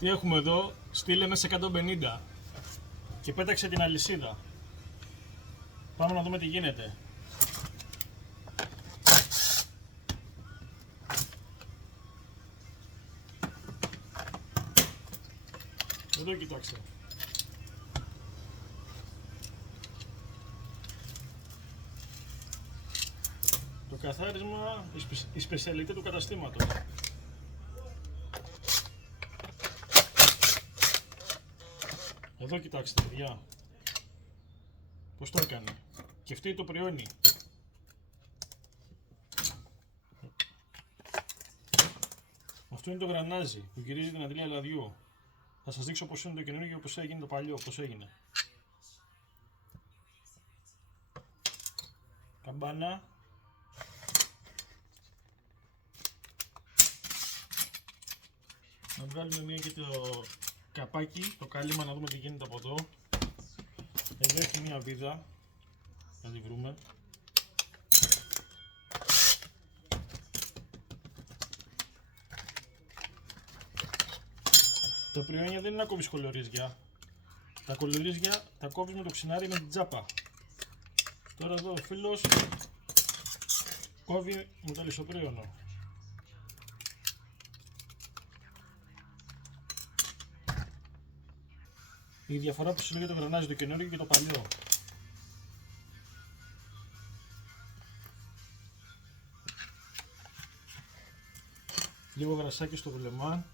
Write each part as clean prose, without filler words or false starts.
Τι έχουμε εδώ, στείλε σε 150 και πέταξε την αλυσίδα. Πάμε να δούμε τι γίνεται. Εδώ κοιτάξτε. Το καθάρισμα, η σπεσιαλιτέ του καταστήματος. Εδώ κοιτάξτε παιδιά, πως το έκανε. Και φτύει το πριόνι. Αυτό είναι το γρανάζι που γυρίζει την αντλία λαδιού. Θα σας δείξω πως είναι το καινούργιο και πως έγινε το παλιό, πως έγινε. Καμπάνα. Να βγάλουμε μία και το καπάκι, το κάλυμα, να δούμε τι γίνεται από εδώ. Εδώ έχει μία βίδα, να τη βρούμε. Τα πριόνια δεν είναι να κόβεις κολορίζια. Τα κολορίζια τα κόβεις με το ξινάρι με την τσάπα. Τώρα εδώ ο φίλος κόβει με το λισοπρίωνο. Η διαφορά που συλλέγει το γρανάζι, το καινούργιο και το παλιό. Λίγο γρασάκι στο βουλεμάν.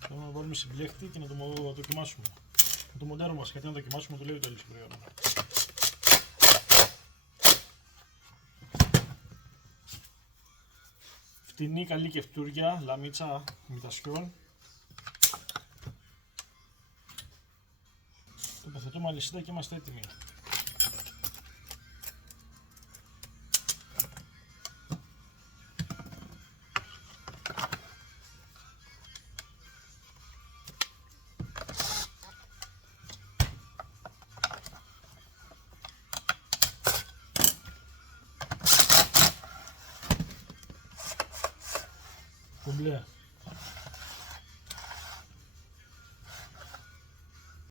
Θέλουμε να βάλουμε συμπλέχτη και να το δοκιμάσουμε. Να το μοντάρουμε μας, γιατί να δοκιμάσουμε το λέει το λησπριόνο. Φτηνή καλή κεφτούρια, λαμίτσα μυτασιών. Τοποθετούμε αλυσίδα και είμαστε έτοιμοι. Κομπλέ.